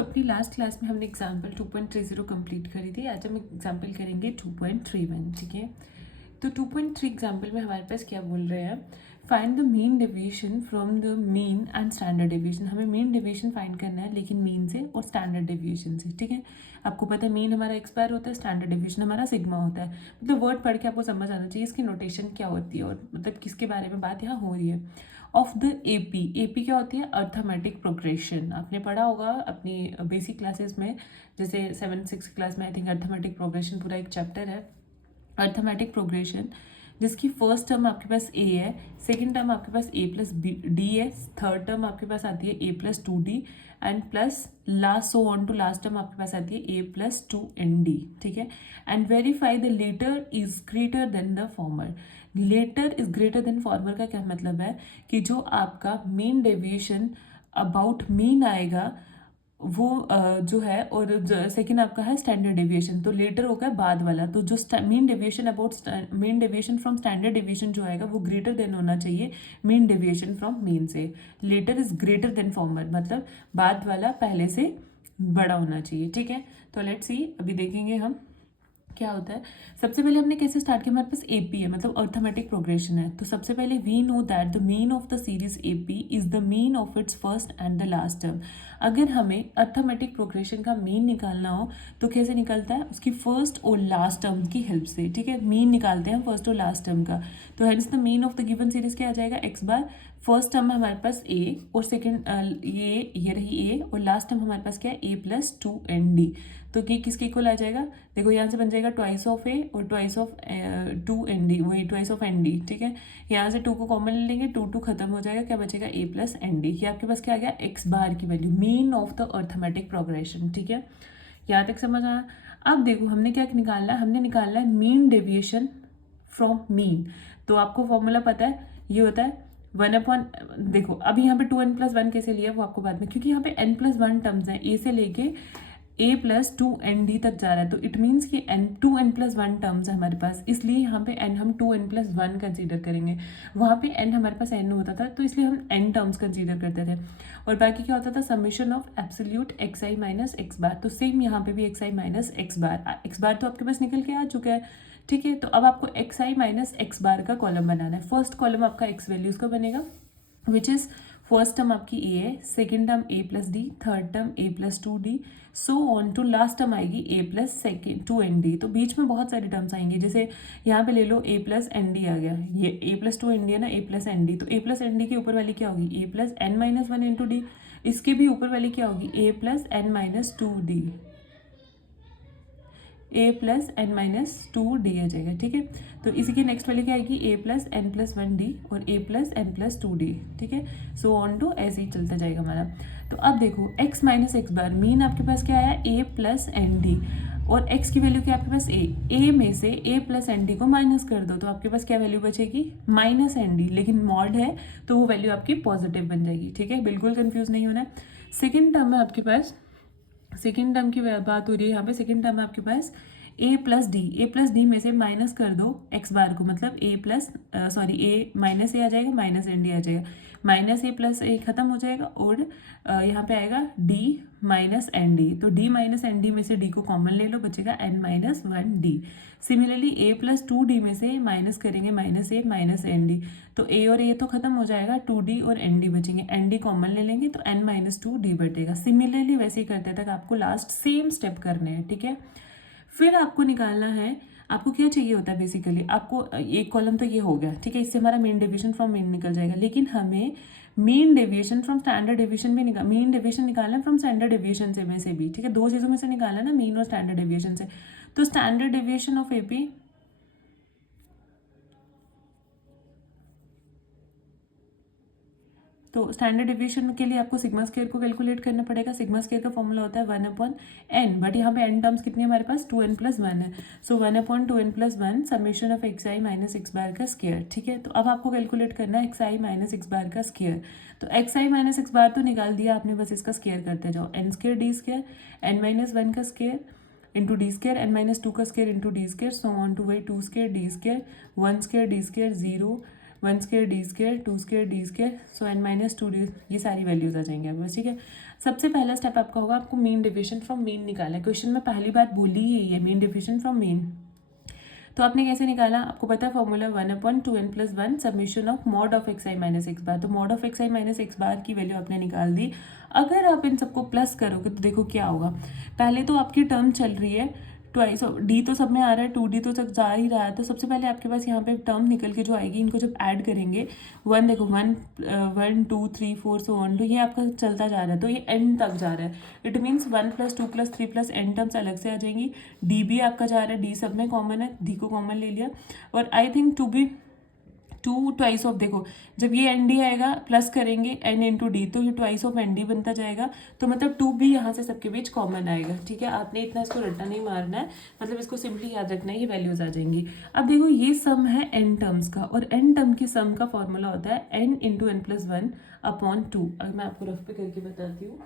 अपनी last class में हमने एग्जाम्पल 2.30 कंप्लीट करी थी। आज हम एग्जाम्पल करेंगे 2.31। ठीक है, तो 2.3 एग्जाम्पल में हमारे पास क्या बोल रहे हैं, find the mean deviation from the mean and standard deviation. हमें मीन डेविएशन फाइंड करना है, लेकिन मीन से और स्टैंडर्ड डेविएशन से। ठीक है, आपको पता है मीन हमारा एक्स बार होता है, स्टैंडर्ड डेविएशन हमारा सिग्मा होता है। मतलब वर्ड पढ़ के आपको समझ आना चाहिए इसकी नोटेशन क्या होती है और मतलब किसके बारे में बात यहाँ हो रही है। ऑफ द एपी, एपी क्या होती है, अर्थमेटिक प्रोग्रेशन। आपने पढ़ा होगा अपनी बेसिक क्लासेस में, जैसे 7-6 क्लास में आई थिंक अर्थमेटिक प्रोग्रेशन पूरा एक चैप्टर है, अर्थमेटिक प्रोग्रेशन, जिसकी फर्स्ट टर्म आपके पास ए है, सेकंड टर्म आपके पास ए प्लस डी है, थर्ड टर्म आपके पास आती है a plus 2d and plus last so on to last term आपके पास आती है ए प्लस 2nd। ठीक है, and verify the latter is greater than the former. Latter is greater than former का क्या मतलब है कि जो आपका मीन डेविएशन अबाउट मीन आएगा वो जो है, और सेकंड आपका है स्टैंडर्ड डेविएशन, तो लेटर होगा बाद वाला। तो जो mean deviation about mean deviation from standard deviation जो आएगा वो ग्रेटर देन होना चाहिए मीन डेविएशन फ्रॉम मीन से। Latter is greater than former, मतलब बाद वाला पहले से बड़ा होना चाहिए। ठीक है, तो लेट्स सी, अभी देखेंगे हम क्या होता है। सबसे पहले हमने कैसे स्टार्ट किया, हमारे पास एपी है, मतलब अर्थमेटिक प्रोग्रेशन है। तो सबसे पहले we know that the mean of the series AP is the mean of its first and the last term. अगर हमें अर्थमेटिक प्रोग्रेशन का मीन निकालना हो तो कैसे निकलता है, उसकी फर्स्ट और लास्ट टर्म की हेल्प से। ठीक है, मीन निकालते हैं हम फर्स्ट और लास्ट टर्म का। तो hence the mean of the given series क्या आ जाएगा, एक्स बार। फर्स्ट टर्म है हमारे पास ए और सेकेंड ये रही ए, और लास्ट टर्म हमारे पास क्या है, ए प्लस 2nd। तो ये किसके इक्वल आ जाएगा, देखो यहाँ से बन जाएगा ट्वाइस ऑफ ए और ट्वाइस ऑफ 2nd, वही ट्वाइस ऑफ nd। ठीक है, यहाँ से 2 को कॉमन ले लेंगे, 2 खत्म हो जाएगा, क्या बचेगा ए प्लस nd। ये आपके पास क्या आ गया, एक्स बार की value, mean of the arithmetic progression. ठीक है, यहाँ तक समझ आया। अब देखो हमने क्या निकालना है, हमने निकालना है मीन डेविएशन फ्रॉम मीन। तो आपको फॉर्मूला पता है, ये होता है 1/, देखो अभी यहाँ पे 2n+1 कैसे लिया वो आपको बाद में, क्योंकि यहाँ पे n+1 टर्म्स हैं, ए से लेके a प्लस 2nd तक जा रहा है, तो इट मीन्स कि 2n+1 टर्म्स है हमारे पास, इसलिए यहाँ पे n हम 2n+1 कंसीडर करेंगे। वहाँ पे n हमारे पास n होता था, तो इसलिए हम n टर्म्स कंसीडर करते थे, और बाकी क्या होता था, summation of absolute xi minus x बार। तो सेम यहाँ पे भी xi माइनस x बार तो आपके पास निकल के आ चुका है। ठीक है, तो अब आपको xi माइनस x बार का कॉलम बनाना है। फर्स्ट कॉलम आपका x वैल्यूज का बनेगा, विच इज फर्स्ट टर्म आपकी ए है, second term a plus d, third term a plus 2d, so on to last term आएगी ए प्लस 2nd। तो बीच में बहुत सारी टर्म्स आएंगी, जैसे यहाँ पे ले लो ए प्लस nd आ गया, ये ए प्लस 2nd है ना, ए प्लस nd, तो ए प्लस nd के ऊपर वाली क्या होगी, ए प्लस n-1 इंटू डी। इसके भी ऊपर वाली क्या होगी, ए प्लस n-2d, ए प्लस n-2d आ जाएगा। ठीक है, तो इसी की नेक्स्ट वाली क्या आएगी, ए प्लस n+1d और ए प्लस n+2d। ठीक है, सो ऑन टू ऐसे ही चलता जाएगा हमारा। तो अब देखो x माइनस एक्स बार, मीन आपके पास क्या आया, ए प्लस nd, और x की वैल्यू क्या आपके पास ए में से ए प्लस nd को माइनस कर दो, तो आपके पास क्या वैल्यू बचेगी, माइनस nd, लेकिन मॉड है तो वो वैल्यू आपकी पॉजिटिव बन जाएगी। ठीक है, बिल्कुल कंफ्यूज नहीं होना है। सेकेंड टर्म है आपके पास, सेकेंड टर्म की बात हो रही है यहाँ पे, सेकेंड टर्म है आपके पास ए प्लस डी में से माइनस कर दो एक्स बार को, मतलब ए माइनस ए आ जाएगा, माइनस nd आ जाएगा, माइनस ए प्लस ए खत्म हो जाएगा, और यहाँ पे आएगा d माइनस nd। तो d माइनस nd में से d को कॉमन ले लो, बचेगा n-1d। Similarly a plus 2d में से माइनस करेंगे माइनस ए माइनस nd, तो a और a तो खत्म हो जाएगा, 2d और nd बचेंगे, nd कॉमन ले लेंगे तो n-2d बचेगा। सिमिलरली वैसे ही करते तक आपको लास्ट सेम स्टेप करने हैं। ठीक है, फिर आपको निकालना है, आपको क्या चाहिए होता है बेसिकली, आपको एक कॉलम तो ये हो गया। ठीक है, इससे हमारा मीन डेविएशन फ्रॉम मीन निकल जाएगा, लेकिन हमें mean deviation from standard deviation भी मीन डेविएशन निकालना है फ्रॉम स्टैंडर्ड डेविएशन से में से भी। ठीक है, 2 चीज़ों में से निकालना है ना, मीन और स्टैंडर्ड डेविएशन से। तो स्टैंडर्ड डेविएशन ऑफ एपी, तो स्टैंडर्ड डेविएशन के लिए आपको सिग्मा स्क्वायर को कैलकुलेट करना पड़ेगा। सिग्मा स्क्वायर का फॉर्मूला होता है 1/n, बट यहाँ पे n टर्म्स कितनी है हमारे पास, 2n+1 है, सो 1/2n+1 summation of xi minus x बार का स्क्वायर। ठीक है, तो अब आपको कैलकुलेट करना है xi माइनस x बार का स्क्वायर। तो xi माइनस x बार तो निकाल दिया आपने, बस इसका स्क्वायर करते जाओ, n² d² n-1 का स्क्वायर इंटू d² n-2 का square into d², so on to वही 2² d², 1² d², 0 1 square d square, 2 square d square, so n minus 2 d, ये सारी वैल्यूज आ जाएंगे आपके पास, ठीक है। सबसे पहला स्टेप आपका होगा, आपको मीन डेविएशन फ्रॉम मीन निकालना है। क्वेश्चन में पहली बात बोली ही यही है, मीन डेविएशन फ्रॉम मीन। तो आपने कैसे निकाला, आपको पता है formula 1/2n+1 summation of mod of x i minus x bar. तो mod of x i minus x bar की वैल्यू आपने निकाल दी। अगर आप इन सबको प्लस करोगे तो देखो क्या होगा। पहले तो आपकी टर्म चल रही है ट्वाइस ऑफ डी, तो सब में आ रहा है, 2d तो तक जा ही रहा है। तो सबसे पहले आपके पास यहाँ पे टर्म निकल के जो आएगी, इनको जब ऐड करेंगे 1, देखो 1 2 3 4 सो ऑन, तो ये आपका चलता जा रहा है, तो ये एंड तक जा रहा है। इट मीन्स 1 + 2 + 3 + n टर्म्स अलग से आ जाएंगी। डी भी आपका जा रहा है, डी सब में कॉमन है, डी को कॉमन ले लिया। और आई थिंक 2 ट्वाइस ऑफ, देखो जब ये एन डी आएगा प्लस करेंगे एन इंटू डी, तो ये ट्वाइस ऑफ एन डी बनता जाएगा। तो मतलब 2 भी यहाँ से सबके बीच कॉमन आएगा, ठीक है। आपने इतना इसको रट्टा नहीं मारना है, मतलब इसको सिंपली याद रखना है, ये वैल्यूज आ जाएंगी। अब देखो ये सम है एन टर्म्स का, और एन टर्म की सम का फॉर्मूला होता है n इंटू n+1/2। अगर मैं आपको रफ पे करके बताती हूँ,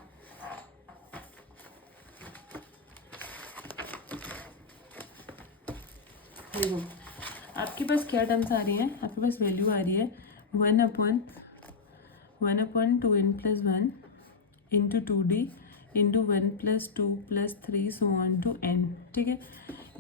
देखो आपके पास क्या टर्म्स आ रही हैं, आपके पास वैल्यू आ रही है 1/2n+1 into 2d into 1 + 2 + 3 so on to n, ठीक है।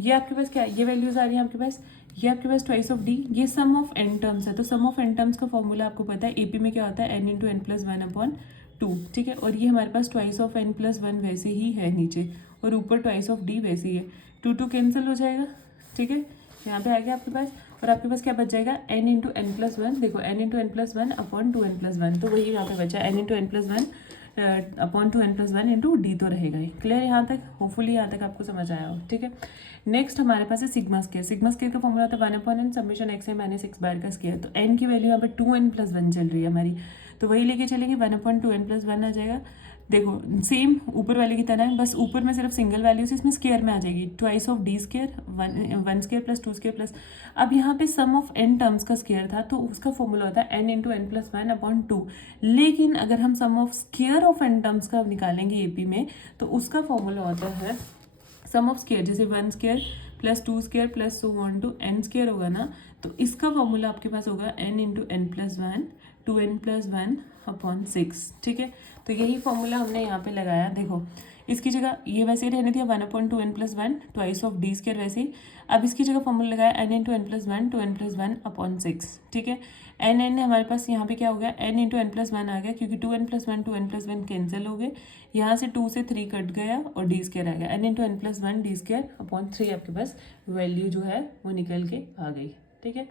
ये आपके पास क्या है, ये वैल्यूज आ रही हैं आपके पास, ये आपके पास ट्वाइस ऑफ डी, ये सम ऑफ एन टर्म्स है। तो सम ऑफ एन टर्म्स का फॉर्मूला आपको पता है, एपी में क्या होता है, n इंटू n+1/2, ठीक है। और ये हमारे पास ट्वाइस ऑफ n+1 वैसे ही है नीचे, और ऊपर ट्वाइस ऑफ डी वैसे ही है। 2 कैंसिल हो जाएगा, ठीक है, यहाँ पे आ गया आपके पास। और आपके पास क्या बच जाएगा, n इंटू n+1, देखो n इंटू n+1/2n+1, तो वही यहाँ पे बचा n into n+1/2n+1 into D तो रहेगा ही। क्लियर यहाँ तक, होपफुली यहाँ तक आपको समझ आया हो, ठीक है। नेक्स्ट हमारे पास है सिग्मा स्क्वायर। सिग्मा स्क्वायर का फॉर्मूला होता है 1/n summation x i minus x बार का स्क्वायर। तो n की वैल्यू यहाँ पे 2n+1 चल रही है हमारी, तो वही लेके चलेंगे, 1/2n+1 आ जाएगा। देखो सेम ऊपर वाले की तरह है, बस ऊपर में सिर्फ सिंगल वैल्यू से इसमें स्क्वायर में आ जाएगी, twice of D square, 1 square + 2 square plus. अब यहाँ पे सम ऑफ n टर्म्स का स्क्वायर था, तो उसका फॉर्मूला होता है n इंटू n+1/2। लेकिन अगर हम sum of square of n terms का निकालेंगे एपी में, तो उसका फॉर्मूला होता है सम ऑफ स्क्वायर, जैसे 1 square + 2 square plus so on to n square होगा ना, तो इसका फॉर्मूला आपके पास होगा n इंटू n+1 2n+1/6, ठीक है। तो यही फॉर्मूला हमने यहाँ पे लगाया। देखो इसकी जगह ये वैसे ही रहने दिया 1/2n+1 twice of D square वैसे ही। अब इसकी जगह फॉर्मूला लगाया n इंटू n+1 2n+1/6, ठीक है। n हमारे पास यहाँ पे क्या हो गया, n इंटू n+1 आ गया, क्योंकि 2n+1 कैंसिल हो गए, यहाँ से 2 से 3 कट गया और डी स्क्वायर आ गया, n इंटू n+1 d²/3 आपके पास वैल्यू जो है वो निकल के आ गई, ठीक है।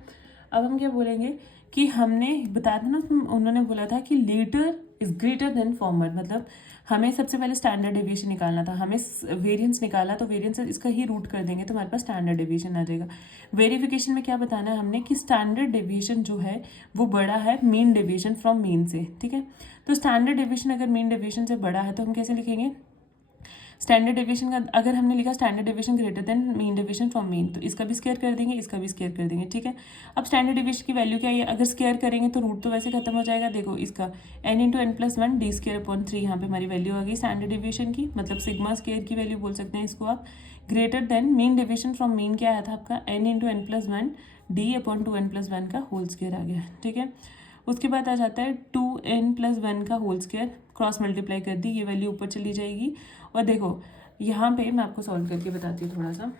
अब हम क्या बोलेंगे कि हमने बताया था ना, उन्होंने बोला था कि latter is greater than former, मतलब हमें सबसे पहले स्टैंडर्ड डेविएशन निकालना था, हमें वेरिएंस निकाला, तो वेरिएंस इसका ही रूट कर देंगे तो हमारे पास स्टैंडर्ड डेविएशन आ जाएगा। वेरिफिकेशन में क्या बताना है हमने कि स्टैंडर्ड डेविएशन जो है वो बड़ा है मीन डेविएशन फ्रॉम मीन से, ठीक है। तो स्टैंडर्ड डेविएशन अगर मीन डेविएशन से बड़ा है तो हम कैसे लिखेंगे, स्टैंडर्ड डेविएशन का अगर हमने लिखा standard deviation greater than mean deviation from mean, तो इसका भी स्क्वायर कर देंगे, इसका भी स्क्वायर कर देंगे, ठीक है। अब स्टैंडर्ड डेविएशन की वैल्यू क्या है, अगर स्क्वायर करेंगे तो रूट तो वैसे खत्म हो जाएगा। देखो इसका n इंटू n+1 d²/3 यहाँ पे हमारी वैल्यू आ गई स्टैंडर्ड डेविएशन की, मतलब सिग्मा स्क्वायर की वैल्यू बोल सकते हैं इसको आप। Greater than mean deviation from mean क्या आया था आपका, n इंटू n+1 d/2n+1 का होल स्क्वायर आ गया, ठीक है। उसके बाद आ जाता है 2n+1 का होल स्क्वायर, क्रॉस मल्टीप्लाई कर दी, ये वैल्यू ऊपर चली जाएगी। और देखो यहाँ पे मैं आपको सॉल्व करके बताती हूँ थोड़ा सा।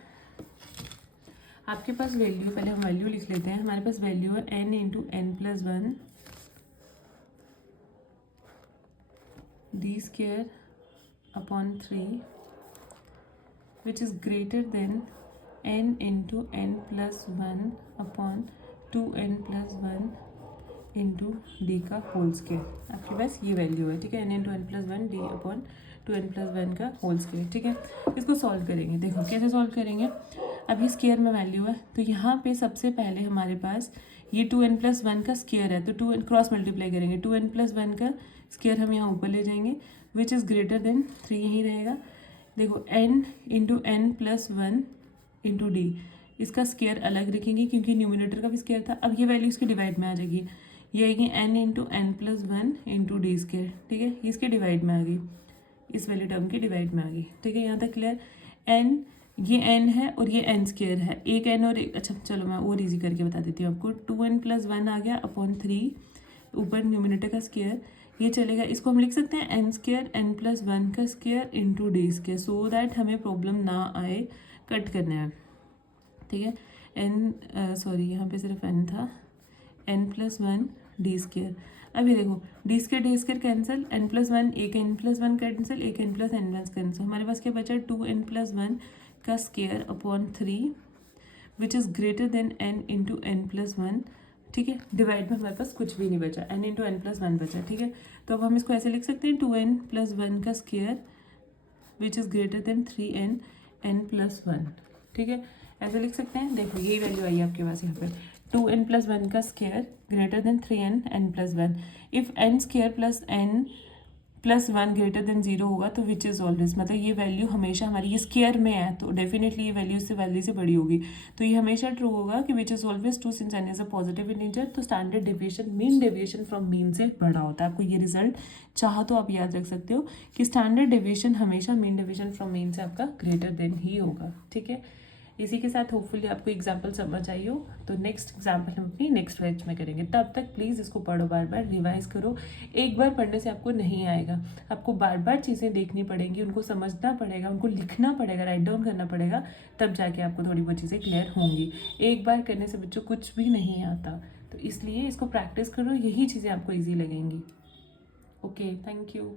आपके पास वैल्यू, पहले हम वैल्यू लिख लेते हैं। हमारे पास वैल्यू है n into n+1 d²/3 which is greater than n into n+1/2n+1 into D का होल स्क्वायर। आपके पास ये वैल्यू है, ठीक है, n इंटू n+1 d/2n+1 का होल स्क्वायर, ठीक है। इसको सॉल्व करेंगे, देखो कैसे सॉल्व करेंगे। अब ये स्क्वायर में वैल्यू है, तो यहाँ पे सबसे पहले हमारे पास ये 2n+1 का स्क्वायर है, तो 2n क्रॉस मल्टीप्लाई करेंगे, 2n+1 का स्क्वायर हम यहाँ ऊपर ले जाएंगे, विच इज़ ग्रेटर देन 3 यही रहेगा। देखो n into n+1 into D, इसका स्क्वायर अलग रखेंगे क्योंकि न्यूमिनेटर का भी स्क्वायर था। अब ये वैल्यू इसके डिवाइड में आ जाएगी, ये आएगी n into n+1 into D square, ठीक है, इसके डिवाइड में आ गई, इस वाली टर्म के डिवाइड में आ गई, ठीक है। यहाँ तक क्लियर। n ये n है और ये n स्क्वायर है, एक n और एक, अच्छा चलो मैं और इजी करके बता देती हूँ आपको। 2n+1 आ गया अपॉन 3, ऊपर न्यूमिनेटर का स्क्वायर, ये चलेगा, इसको हम लिख सकते हैं n स्क्वायर n+1 का square into D square, so that हमें प्रॉब्लम ना आए कट करने में, ठीक है। सॉरी यहाँ पे सिर्फ n था, n+1 डी स्क्वायर। अभी देखो डी स्क्वायर कैंसिल, n+1 एक n+1 कैंसिल, एक n+n1 कैंसिल, हमारे पास क्या बचा 2n+1 का square upon 3 which is greater than n into n+1, ठीक है। डिवाइड में हमारे पास कुछ भी नहीं बचा, n इंटू n+1 बचा, ठीक है। तो अब हम इसको ऐसे लिख सकते हैं 2n+1 का square which is greater than 3n n+1, ठीक है, ऐसे लिख सकते हैं। देखो यही वैल्यू आई है आपके पास यहाँ पे, 2n+1 का square greater than 3n n+1, if n square plus n+1 greater than 0 होगा तो विच इज़ ऑलवेज, मतलब ये वैल्यू हमेशा हमारी ये स्क्वायर में है तो डेफिनेटली ये वैल्यू इससे वैल्यू से बड़ी होगी, तो ये हमेशा ट्रू होगा कि which is always true since n is a positive integer. तो standard deviation mean deviation from mean से बड़ा होता है। आपको ये रिजल्ट चाहो तो आप याद रख सकते हो कि स्टैंडर्ड डेविएशन हमेशा मीन डेविएशन फ्रॉम मीन से आपका ग्रेटर देन ही होगा, ठीक है। इसी के साथ होपफुली आपको एग्जाम्पल समझ आई हो, तो नेक्स्ट एग्जाम्पल हम अपनी नेक्स्ट बैच में करेंगे। तब तक प्लीज़ इसको पढ़ो, बार बार रिवाइज करो। एक बार पढ़ने से आपको नहीं आएगा, आपको बार बार चीज़ें देखनी पड़ेंगी, उनको समझना पड़ेगा, उनको लिखना पड़ेगा, राइट डाउन करना पड़ेगा, तब जाके आपको थोड़ी बहुत चीज़ें क्लियर होंगी। एक बार करने से बच्चों कुछ भी नहीं आता, तो इसलिए इसको प्रैक्टिस करो, यही चीज़ें आपको ईजी लगेंगी। Okay, thank you.